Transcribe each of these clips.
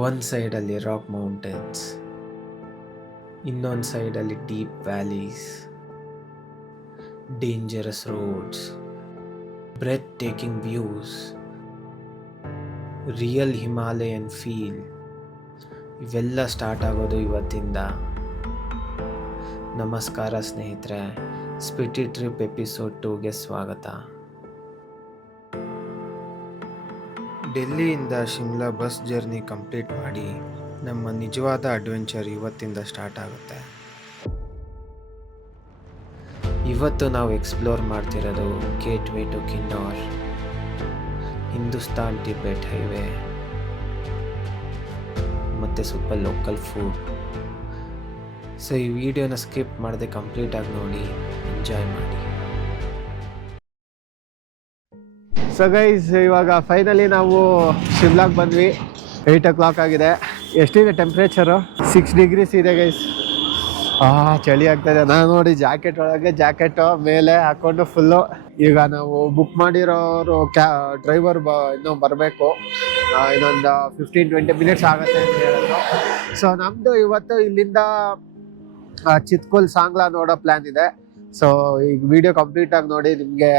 ಒಂದು ಸೈಡಲ್ಲಿ rock mountains, ಇನ್ನೊಂದು ಸೈಡಲ್ಲಿ deep valleys, dangerous roads, breathtaking views, real Himalayan feel. ಇವೆಲ್ಲ ಸ್ಟಾರ್ಟ್ ಆಗೋದು ಇವತ್ತಿಂದ. ನಮಸ್ಕಾರ ಸ್ನೇಹಿತರೆ, ಸ್ಪಿಟಿ ಟ್ರಿಪ್ ಎಪಿಸೋಡ್ 2ಗೆ ಸ್ವಾಗತ. ಡೆಲ್ಲಿಯಿಂದ ಶಿಮ್ಲಾ ಬಸ್ ಜರ್ನಿ ಕಂಪ್ಲೀಟ್ ಮಾಡಿ ನಮ್ಮ ನಿಜವಾದ ಅಡ್ವೆಂಚರ್ ಇವತ್ತಿಂದ ಸ್ಟಾರ್ಟ್ ಆಗುತ್ತೆ. ಇವತ್ತು ನಾವು ಎಕ್ಸ್ಪ್ಲೋರ್ ಮಾಡ್ತಿರೋದು gateway to Kinnaur, Hindustan Tibet highway ಮತ್ತು ಸ್ವಲ್ಪ ಲೋಕಲ್ ಫುಡ್. ಸೊ ಈ ವಿಡಿಯೋನ ಸ್ಕಿಪ್ ಮಾಡದೆ ಕಂಪ್ಲೀಟಾಗಿ ನೋಡಿ, ಎಂಜಾಯ್ ಮಾಡಿ. ಸೊ ಗೈಸ್, ಇವಾಗ ಫೈನಲಿ ನಾವು ಶಿಮ್ಲಾಗೆ ಬಂದ್ವಿ. 8 o'clock ಆಗಿದೆ. ಎಷ್ಟಿದೆ ಟೆಂಪ್ರೇಚರು? 6 degrees ಇದೆ ಗೈಸ್. ಚಳಿ ಆಗ್ತಾಯಿದೆ. ನಾನು ನೋಡಿ ಜಾಕೆಟು ಮೇಲೆ ಹಾಕ್ಕೊಂಡು ಫುಲ್ಲು. ಈಗ ನಾವು ಬುಕ್ ಮಾಡಿರೋರು ಡ್ರೈವರ್ ಇನ್ನೂ ಬರಬೇಕು. ಇನ್ನೊಂದು 15-20 minutes ಆಗುತ್ತೆ ಅಂತ ಹೇಳಿದ್ರು. ಸೊ ನಮ್ಮದು ಇವತ್ತು ಇಲ್ಲಿಂದ ಚಿತ್ಕುಲ್ ಸಾಂಗ್ಲಾ ನೋಡೋ ಪ್ಲ್ಯಾನ್ ಇದೆ. ಸೊ ಈಗ ವಿಡಿಯೋ ಕಂಪ್ಲೀಟಾಗಿ ನೋಡಿ ನಿಮಗೆ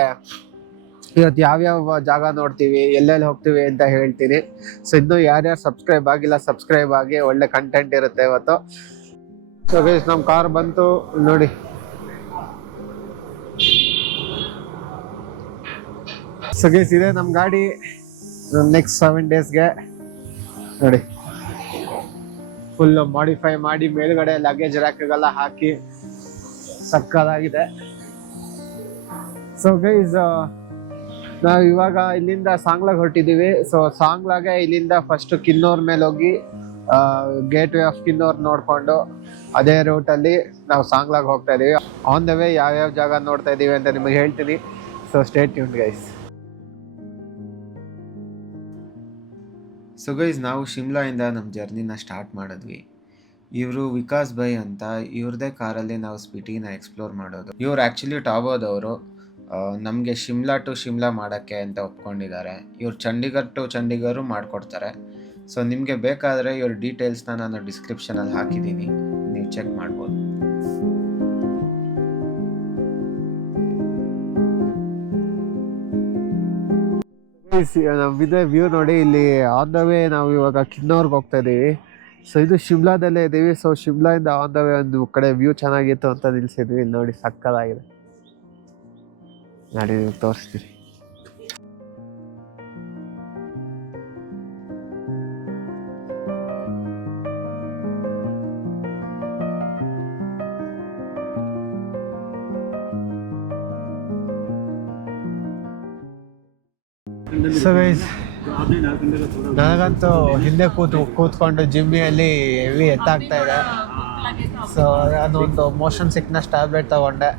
ಇವತ್ತು ಯಾವ್ಯಾವ ಜಾಗ ನೋಡ್ತೀವಿ, ಎಲ್ಲೆಲ್ಲಿ ಹೋಗ್ತೀವಿ ಅಂತ ಹೇಳ್ತೀನಿ. ಸೊ ಇನ್ನೂ ಯಾರ್ಯಾರು ಸಬ್ಸ್ಕ್ರೈಬ್ ಆಗಿಲ್ಲ, ಸಬ್ಸ್ಕ್ರೈಬ್ ಆಗಿ, ಒಳ್ಳೆ ಕಂಟೆಂಟ್ ಇರುತ್ತೆ ಇವತ್ತು. ಸೊ ಗೈಸ್, ನಮ್ಮ ಕಾರ್ ಬಂತು ನೋಡಿ. ಸೊ ಗೈಸ್, ಇದೆ ನಮ್ಮ ಗಾಡಿ. ನೆಕ್ಸ್ಟ್ 7 daysಗೆ ನೋಡಿ ಫುಲ್ ಮಾಡಿಫೈ ಮಾಡಿ ಮೇಲ್ಗಡೆ ಲಗೇಜ್ ರ್ಯಾಕ್ಗೆಲ್ಲ ಹಾಕಿ ಸಕ್ಕದಾಗಿದೆ. ಸೊ ಗೈಸ್, ನಾವು ಇವಾಗ ಇಲ್ಲಿಂದ ಸಾಂಗ್ಲಾಗ್ ಹೊರಟಿದ್ದೀವಿ. ಸೊ ಸಾಂಗ್ಲಾಗೆ ಇಲ್ಲಿಂದ ಫಸ್ಟ್ ಕಿನ್ನೌರ್ ಮೇಲೆ ಹೋಗಿ ಗೇಟ್ ವೇ ಆಫ್ ಕಿನ್ನೌರ್ ನೋಡಿಕೊಂಡು ಅದೇ ರೂಟಲ್ಲಿ ನಾವು ಸಾಂಗ್ಲಾಗ್ ಹೋಗ್ತಾ ಇದ್ದೀವಿ. ಆನ್ ದ ವೇ ಯಾವ್ಯಾವ ಜಾಗ ನೋಡ್ತಾ ಇದ್ದೀವಿ ಅಂತ ನಿಮಗೆ ಹೇಳ್ತೀನಿ. So stay tuned guys. So guys, ನಾವು ಶಿಮ್ಲಾಯಿಂದ ನಮ್ಮ ಜರ್ನಿನ ಸ್ಟಾರ್ಟ್ ಮಾಡಿದ್ವಿ. ಇವರು ವಿಕಾಸ್ ಬೈ ಅಂತ, ಇವ್ರದೇ ಕಾರಲ್ಲಿ ನಾವು ಸ್ಪಿಟಿನ ಎಕ್ಸ್ಪ್ಲೋರ್ ಮಾಡೋದು. ಇವ್ರು ಆ್ಯಕ್ಚುಲಿ ಟಾಬೋದವರು. ನಮಗೆ ಶಿಮ್ಲಾ ಟು ಶಿಮ್ಲಾ ಮಾಡೋಕ್ಕೆ ಅಂತ ಒಪ್ಕೊಂಡಿದ್ದಾರೆ. ಇವ್ರು ಚಂಡೀಗಢ ಟು ಚಂಡೀಗಢ ಮಾಡಿಕೊಡ್ತಾರೆ. ಸೊ ನಿಮಗೆ ಬೇಕಾದರೆ ಇವ್ರ ಡೀಟೇಲ್ಸ್ನ ನಾನು ಡಿಸ್ಕ್ರಿಪ್ಷನಲ್ಲಿ ಹಾಕಿದ್ದೀನಿ, ನೀವು ಚೆಕ್ ಮಾಡ್ಬೋದು. ನಮ್ಮಿದೆ ವ್ಯೂ ನೋಡಿ. ಇಲ್ಲಿ ಆನ್ ದ ವೇ ನಾವು ಇವಾಗ ಕಿನ್ನೌರ್ಗೆ ಹೋಗ್ತಾ ಇದ್ದೀವಿ. ಸೊ ಇದು ಶಿಮ್ಲಾದಲ್ಲೇ ಇದ್ದೀವಿ. ಸೊ ಶಿಮ್ಲಾಯಿಂದ ಆನ್ ದ ವೇ ಒಂದು ಕಡೆ ವ್ಯೂ ಚೆನ್ನಾಗಿತ್ತು ಅಂತ ನಿಲ್ಸಿದ್ವಿ. ಇಲ್ಲಿ ನೋಡಿ ಸಕ್ಕದಾಗಿದೆ. ನೋಡಿ ತೋರಿಸ್ತೀರಿ. ಸೊ ಗೈಸ್, ನನಗಂತೂ ಹಿಂದೆ ಕೂತ್ಕೊಂಡು ಜಿಮ್ಮಿಯಲ್ಲಿ ಹೆವಿ ಎತ್ತಾಗ್ತಾ ಇದೆ. ಸೊ ನಾನೊಂದು ಮೋಷನ್ ಸಿಕ್ನೆಸ್ ಟ್ಯಾಬ್ಲೆಟ್ ತಗೊಂಡೆ.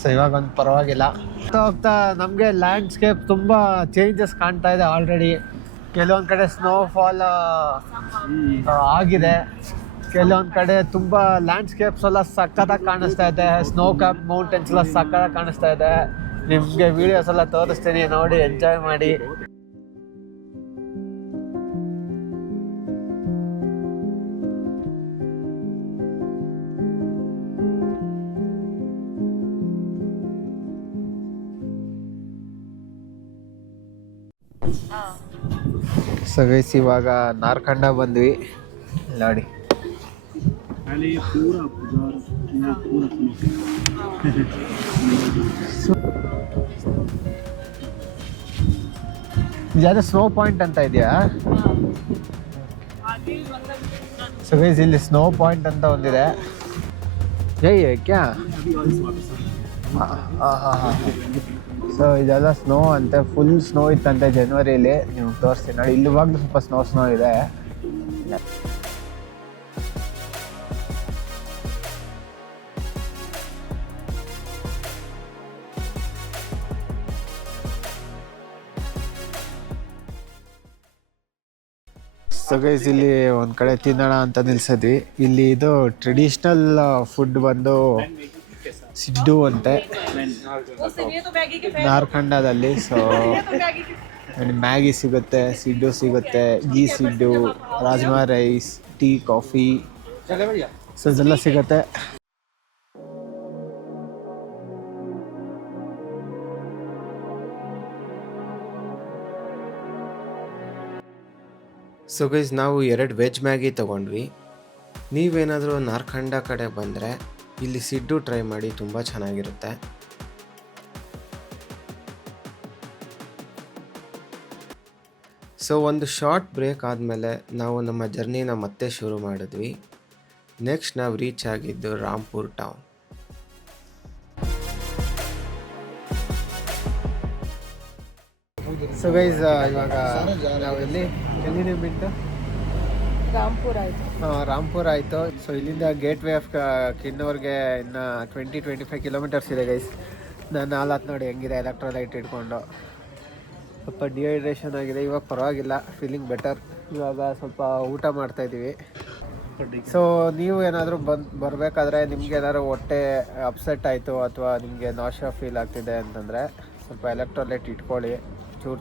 ಸೊ ಇವಾಗ ಒಂದು ಪರವಾಗಿಲ್ಲ. ಹೋಗ್ತಾ ನಮಗೆ ಲ್ಯಾಂಡ್ಸ್ಕೇಪ್ ತುಂಬ ಚೇಂಜಸ್ ಕಾಣ್ತಾ ಇದೆ ಆಲ್ರೆಡಿ. ಕೆಲವೊಂದು ಕಡೆ ಸ್ನೋಫಾಲ್ ಆಗಿದೆ, ಕೆಲವೊಂದು ಕಡೆ ತುಂಬ ಲ್ಯಾಂಡ್ಸ್ಕೇಪ್ಸ್ ಎಲ್ಲ ಸಕ್ಕತ್ತಾಗಿ ಕಾಣಿಸ್ತಾ ಇದೆ. ಸ್ನೋ ಕ್ಯಾಪ್ ಮೌಂಟೇನ್ಸ್ ಎಲ್ಲ ಸಕ್ಕತ್ತಾಗಿ ಕಾಣಿಸ್ತಾ ಇದೆ. ನಿಮಗೆ ವೀಡಿಯೋಸ್ ಎಲ್ಲ ತೋರಿಸ್ತೀನಿ, ನೋಡಿ ಎಂಜಾಯ್ ಮಾಡಿ. ಸೊ ಗೈಸ್, ಇವಾಗ ನಾರ್ಕಂಡ ಬಂದ್ವಿ ನೋಡಿ. ಯಾವ್ದು ಸ್ನೋ ಪಾಯಿಂಟ್ ಅಂತ ಇದೆಯಾ? ಸೊ ಗೈಸ್, ಇಲ್ಲಿ ಸ್ನೋ ಪಾಯಿಂಟ್ ಅಂತ ಒಂದಿದೆ. ಕ್ಯಾ? ಸೊ ಇದೆಲ್ಲ ಸ್ನೋ ಅಂತೆ. ಫುಲ್ ಸ್ನೋ ಇತ್ತಂತೆ ಜನವರಿಲಿ. ನೀವು ತೋರಿಸ್ತೀನಿ ನೋಡಿ. ಇಲ್ಲಿವಾಗಲೂ ಸ್ವಲ್ಪ ಸ್ನೋ ಇದೆ. ಸೊ ಗೈಸ್, ಇಲ್ಲಿ ಒಂದು ಕಡೆ ತಿನ್ನೋಣ ಅಂತ ನಿಲ್ಸಿದ್ವಿ. ಇಲ್ಲಿ ಇದು ಟ್ರೆಡಿಷ್ನಲ್ ಫುಡ್ ಬಂದು ಸಿಡ್ಡು ಅಂತೆ, ನಾರ್ಕಂಡದಲ್ಲಿ. ಸೊ ಆ್ಯಂಡ್ ಮ್ಯಾಗಿ ಸಿಗುತ್ತೆ, ಸಿಡ್ಡು ಸಿಗುತ್ತೆ, ghee siddu, rajma rice, tea, coffee, so ಇದೆಲ್ಲ ಸಿಗುತ್ತೆ. ಸೊ ಗೈಸ್ ನಾವು 2 ವೆಜ್ ಮ್ಯಾಗಿ ತೊಗೊಂಡ್ವಿ. ನೀವೇನಾದರೂ ನಾರ್ಕಂಡ ಕಡೆ ಬಂದರೆ ಇಲ್ಲಿ ಸಿಡ್ಡು ಟ್ರೈ ಮಾಡಿ, ತುಂಬ ಚೆನ್ನಾಗಿರುತ್ತೆ. ಸೊ ಒಂದು ಶಾರ್ಟ್ ಬ್ರೇಕ್ ಆದಮೇಲೆ ನಾವು ನಮ್ಮ ಜರ್ನಿನ ಮತ್ತೆ ಶುರು ಮಾಡಿದ್ವಿ. ನೆಕ್ಸ್ಟ್ ನಾವು ರೀಚ್ ಆಗಿದ್ದು ರಾಂಪುರ್ ಟೌನ್. ಸೊ ಗೈಸ್ ಇವಾಗ ನಾವು ಎಲ್ಲಿ ಬಿಟ್ಟು ರಾಂಪುರ್ ಆಯಿತು. ಸೊ ಇಲ್ಲಿಂದ ಗೇಟ್ ವೇ ಆಫ್ ಕಿನ್ನೂರ್ಗೆ ಇನ್ನು 20-25 ಕಿಲೋಮೀಟರ್ಸ್ ಇದೆ ಗೈಸ್. ನಾನು ಹಾಲತ್ ನೋಡಿ ಹೆಂಗಿದೆ, ಎಲೆಕ್ಟ್ರೋಲೈಟ್ ಇಟ್ಕೊಂಡು. ಸ್ವಲ್ಪ ಡಿಹೈಡ್ರೇಷನ್ ಆಗಿದೆ, ಇವಾಗ ಪರವಾಗಿಲ್ಲ, ಫೀಲಿಂಗ್ ಬೆಟರ್. ಇವಾಗ ಸ್ವಲ್ಪ ಊಟ ಮಾಡ್ತಾಯಿದ್ದೀವಿ. ಸೊ ನೀವು ಏನಾದರೂ ಬರಬೇಕಾದ್ರೆ ನಿಮ್ಗೆ ಏನಾದ್ರು ಹೊಟ್ಟೆ ಅಪ್ಸೆಟ್ ಆಯಿತು ಅಥವಾ ನಿಮಗೆ ನಾಶಾ ಫೀಲ್ ಆಗ್ತಿದೆ ಅಂತಂದರೆ ಸ್ವಲ್ಪ ಎಲೆಕ್ಟ್ರೋಲೈಟ್ ಇಟ್ಕೊಳ್ಳಿ.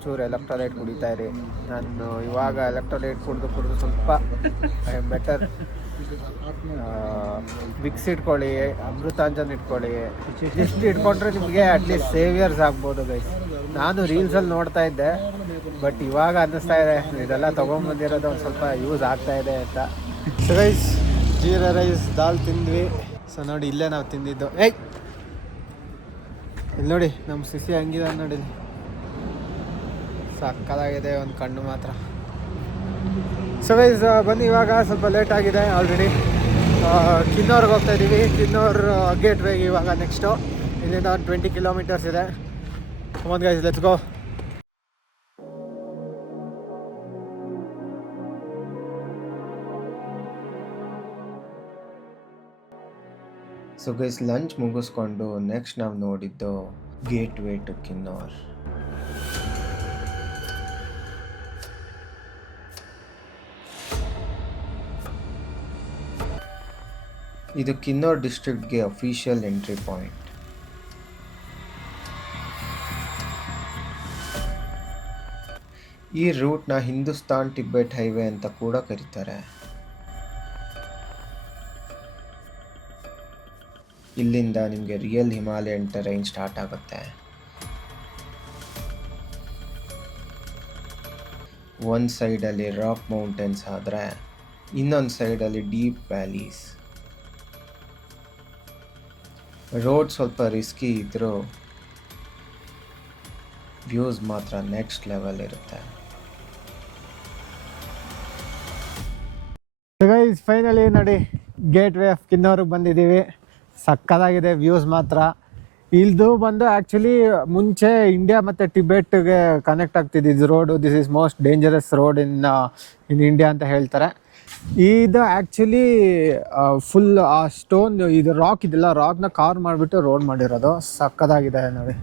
ಚೂರು ಎಲೆಕ್ಟ್ರೋಲೈಟ್ ಕುಡಿತಾ ಇರಿ. ನಾನು ಇವಾಗ ಎಲೆಕ್ಟ್ರೋಲೈಟ್ ಕುಡಿದು ಸ್ವಲ್ಪ ಬೆಟರ್. ವಿಕ್ಸ್ ಇಟ್ಕೊಳ್ಳಿ, ಅಮೃತಾಂಜನ್ ಇಟ್ಕೊಳ್ಳಿ. ಎಷ್ಟು ಇಟ್ಕೊಂಡ್ರೆ ನಿಮಗೆ ಅಟ್ಲೀಸ್ಟ್ ಸೇವಿಯರ್ಸ್ ಆಗ್ಬೋದು ಗೈಸ್. ನಾನು ರೀಲ್ಸಲ್ಲಿ ನೋಡ್ತಾ ಇದ್ದೆ, ಬಟ್ ಇವಾಗ ಅನ್ನಿಸ್ತಾ ಇದೆ ಇದೆಲ್ಲ ತೊಗೊಂಬಂದಿರೋದು ಒಂದು ಸ್ವಲ್ಪ ಯೂಸ್ ಆಗ್ತಾ ಇದೆ ಅಂತ. ಸೊ ಗೈಸ್ ಜೀರಾ ರೈಸ್ ದಾಲ್ ತಿಂದ್ವಿ. ಸೊ ನೋಡಿ ಇಲ್ಲೇ ನಾವು ತಿಂದಿದ್ದು. ಇಲ್ಲಿ ನೋಡಿ ನಮ್ಮ ಸಿಸಿ ಹಂಗಿದೆ ನೋಡಿ, ಸಕ್ಕದಾಗಿದೆ, ಒಂದು ಕಣ್ಣು ಮಾತ್ರ. ಸೊ ಗೈಸ್ ಬನ್ನಿ, ಇವಾಗ ಸ್ವಲ್ಪ ಲೇಟ್ ಆಗಿದೆ ಆಲ್ರೆಡಿ. ಕಿನ್ನೂರ್ಗೆ ಹೋಗ್ತಾ ಇದ್ದೀವಿ. ಕಿನ್ನೂರ್ ಗೇಟ್ ವೇಗೆ ಇವಾಗ ನೆಕ್ಸ್ಟು. ಇಲ್ಲಿಂದ ಒಂದು 20 ಕಿಲೋಮೀಟರ್ಸ್ ಇದೆ. Come on guys, let's go. So guys lunch ಮುಗಿಸ್ಕೊಂಡು ನೆಕ್ಸ್ಟ್ ನಾವು ನೋಡಿದ್ದು ಗೇಟ್ ವೇ ಟು ಕಿನ್ನೂರ್. ಇದು ಕಿನ್ನೂರ್ ಡಿಸ್ಟ್ರಿಕ್ಟ್ಗೆ ಅಫಿಷಿಯಲ್ ಎಂಟ್ರಿ ಪಾಯಿಂಟ್. ಈ ರೂಟ್ನ ಹಿಂದೂಸ್ತಾನ್ ಟಿಬೆಟ್ ಹೈವೇ ಅಂತ ಕೂಡ ಕರೀತಾರೆ. ಇಲ್ಲಿಂದ ನಿಮಗೆ ರಿಯಲ್ ಹಿಮಾಲಯನ್ ಟೆರೈನ್ ಸ್ಟಾರ್ಟ್ ಆಗುತ್ತೆ. ಒಂದು ಸೈಡಲ್ಲಿ ರಾಕ್ ಮೌಂಟೇನ್ಸ್ ಆದರೆ ಇನ್ನೊಂದು ಸೈಡಲ್ಲಿ ಡೀಪ್ ವ್ಯಾಲೀಸ್. ರೋಡ್ ಸ್ವಲ್ಪ ರಿಸ್ಕಿ ಇದ್ದರೂ ವ್ಯೂಸ್ ಮಾತ್ರ ನೆಕ್ಸ್ಟ್ ಲೆವೆಲ್ ಇರುತ್ತೆ. ಗೈಸ್ ಫೈನಲಿ ನೋಡಿ ಗೇಟ್ ವೇ ಆಫ್ ಕಿನ್ನೂರಿಗೆ ಬಂದಿದ್ದೀವಿ. ಸಕ್ಕದಾಗಿದೆ ವ್ಯೂಸ್ ಮಾತ್ರ. ಇಲ್ದು ಬಂದು ಆ್ಯಕ್ಚುಲಿ ಮುಂಚೆ ಇಂಡಿಯಾ ಮತ್ತು ಟಿಬೆಟ್ಗೆ ಕನೆಕ್ಟ್ ಆಗ್ತಿದ್ದು road. This is most dangerous road in India ಅಂತ ಹೇಳ್ತಾರೆ. ಇದು ಆ್ಯಕ್ಚುಲಿ ಫುಲ್ ಆ ಸ್ಟೋನ್, ಇದು ರಾಕ್, ಇದೆಲ್ಲ ರಾಕ್ನ ಕಾರ್ವ್ ಮಾಡಿಬಿಟ್ಟು ರೋಡ್ ಮಾಡಿರೋದು. ಸಕ್ಕದಾಗಿದೆ ನೋಡಿ.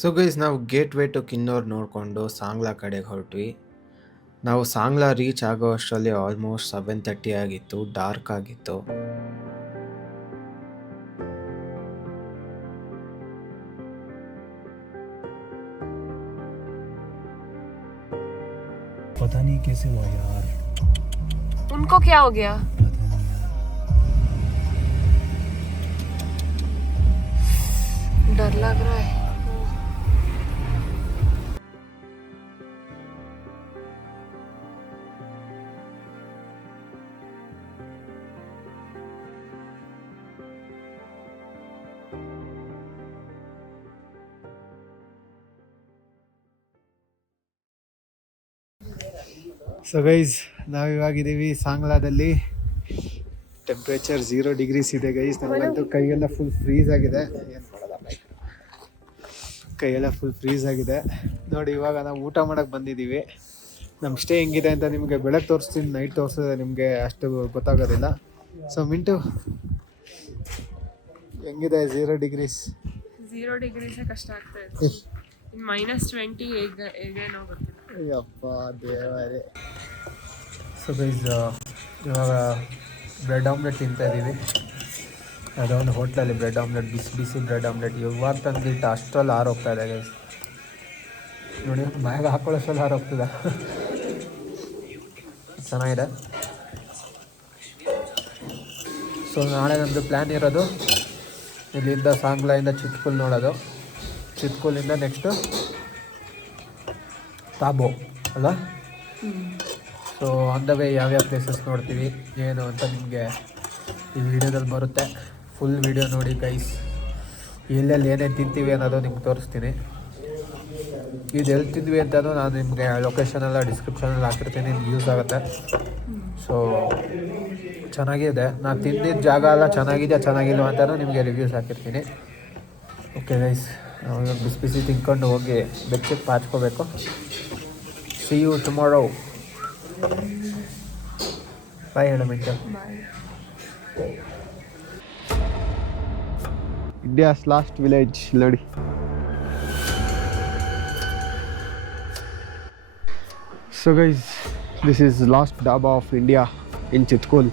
ಸೊ ಗೈಸ್ ನಾವು ಗೇಟ್ ವೇ ಟು ಕಿನ್ನೂರ್ ನೋಡಿಕೊಂಡು ಸಾಂಗ್ಲಾ ಕಡೆಗೆ ಹೊರಟ್ವಿ. ನಾವು ಸಾಂಗ್ಲಾ ರೀಚ್ ಆಗೋ ಅಷ್ಟರಲ್ಲಿ ಆಲ್ಮೋಸ್ಟ್ 7:30 ಆಗಿತ್ತು, ಡಾರ್ಕ್ ಆಗಿತ್ತು. पता नहीं कैसे हुआ यार, उनको क्या हो गया? पता नहीं यार। डर लग रहा है. ಸೊ ಗೈಸ್ ನಾವಿವಾಗಿದ್ದೀವಿ ಸಾಂಗ್ಲಾದಲ್ಲಿ. ಟೆಂಪ್ರೇಚರ್ 0 ಡಿಗ್ರೀಸ್ ಇದೆ ಗೈಸ್. ನನಗಂತೂ ಕೈಯೆಲ್ಲ ಫುಲ್ ಫ್ರೀಸ್ ಆಗಿದೆ. ಏನು ಮಾಡೋದ ಬೈಕ್, ಕೈಯೆಲ್ಲ ಫುಲ್ ಫ್ರೀಸ್ ಆಗಿದೆ ನೋಡಿ. ಇವಾಗ ನಾವು ಊಟ ಮಾಡೋಕ್ಕೆ ಬಂದಿದ್ದೀವಿ. ನಮ್ಮ ಸ್ಟೇ ಹೆಂಗಿದೆ ಅಂತ ನಿಮಗೆ ಬೆಳಗ್ಗೆ ತೋರಿಸ್ತೀನಿ, ನೈಟ್ ತೋರಿಸಿದ್ರೆ ನಿಮಗೆ ಅಷ್ಟು ಗೊತ್ತಾಗೋದಿಲ್ಲ. ಸೊ ಮಿಂಟು ಹೆಂಗಿದೆ 0 ಡಿಗ್ರೀಸ್? 0 ಡಿಗ್ರೀಸೇ ಕಷ್ಟ ಆಗ್ತಾ ಇದೆ. ಇನ್ನು -20 ಹೇಗೇನೋ ಗೊತ್ತಿಲ್ಲ. ಅಯ್ಯಪ್ಪ ದೇವರೇ. ಸೊ ಗೈಸ್ ಇವಾಗ ಬ್ರೆಡ್ ಆಮ್ಲೆಟ್ ತಿಂತಾ ಇದ್ದೀವಿ. ಯಾವುದೋ ಒಂದು ಹೋಟ್ಲಲ್ಲಿ ಬ್ರೆಡ್ ಆಮ್ಲೆಟ್, ಬಿಸಿ ಬಿಸಿ ಬ್ರೆಡ್ ಆಮ್ಲೆಟ್. ಇವಾಗ ತಂದಿಟ್ಟು ಅಷ್ಟರಲ್ಲಿ ಆರೋಗ್ತಾ ಇದೆ ಗೈಸ್. ನೋಡಿ ಬ್ಯಾಗ್ ಹಾಕೊಳ್ಳೋಷ್ಟರಲ್ಲಿ ಆರೋಗ್ತದೆ. ಚೆನ್ನಾಗಿದೆ. ಸೊ ನಾಳೆ ನಮ್ಮದು ಪ್ಲ್ಯಾನ್ ಇರೋದು ಇಲ್ಲಿಂದ ಸಾಂಗ್ಲಾಯಿಂದ ಚಿತ್ಕುಲ್ ನೋಡೋದು. ಚಿತ್ಕುಲಿಂದ ನೆಕ್ಸ್ಟು ತಾಬೋ ಅಲ್ಲ. ಸೊ ಆನ್ ದ ವೇ ಯಾವ್ಯಾವ ಪ್ಲೇಸಸ್ ನೋಡ್ತೀವಿ ಏನು ಅಂತ ನಿಮಗೆ ಈ ವಿಡಿಯೋದಲ್ಲಿ ಬರುತ್ತೆ. ಫುಲ್ ವಿಡಿಯೋ ನೋಡಿ ಗೈಸ್. ಎಲ್ಲೆಲ್ಲಿ ಏನೇನು ತಿಂತೀವಿ ಅನ್ನೋದು ನಿಮ್ಗೆ ತೋರಿಸ್ತೀನಿ. ಇದು ಎಲ್ಲಿ ತಿಂದ್ವಿ ಅಂತಲೂ ನಾನು ನಿಮಗೆ ಲೊಕೇಶನೆಲ್ಲ ಡಿಸ್ಕ್ರಿಪ್ಷನಲ್ಲಿ ಹಾಕಿರ್ತೀನಿ, ನಿಮ್ಗೆ ಯೂಸ್ ಆಗುತ್ತೆ. ಸೊ ಚೆನ್ನಾಗಿದೆ. ನಾನು ತಿಂದಿದ್ದ ಜಾಗ ಎಲ್ಲ ಚೆನ್ನಾಗಿಲ್ವ ಅಂತಲೂ ನಿಮಗೆ ರಿವ್ಯೂಸ್ ಹಾಕಿರ್ತೀನಿ. ಓಕೆ ಗೈಸ್, ನಾವು ಬಿಸಿ ಬಿಸಿ ತಿನ್ಕೊಂಡು ಹೋಗಿ ಬೆಚ್ಚಕ್ಕೆ ಪಾಚ್ಕೋಬೇಕು. See you tomorrow. ಬಾಯ್ ಹೇಳು ಮಿಂಟು. ಇಂಡಿಯಾಸ್ ಲಾಸ್ಟ್ ವಿಲೇಜ್ ನೋಡಿ. So guys, this is last dhaba of India in Chitkul.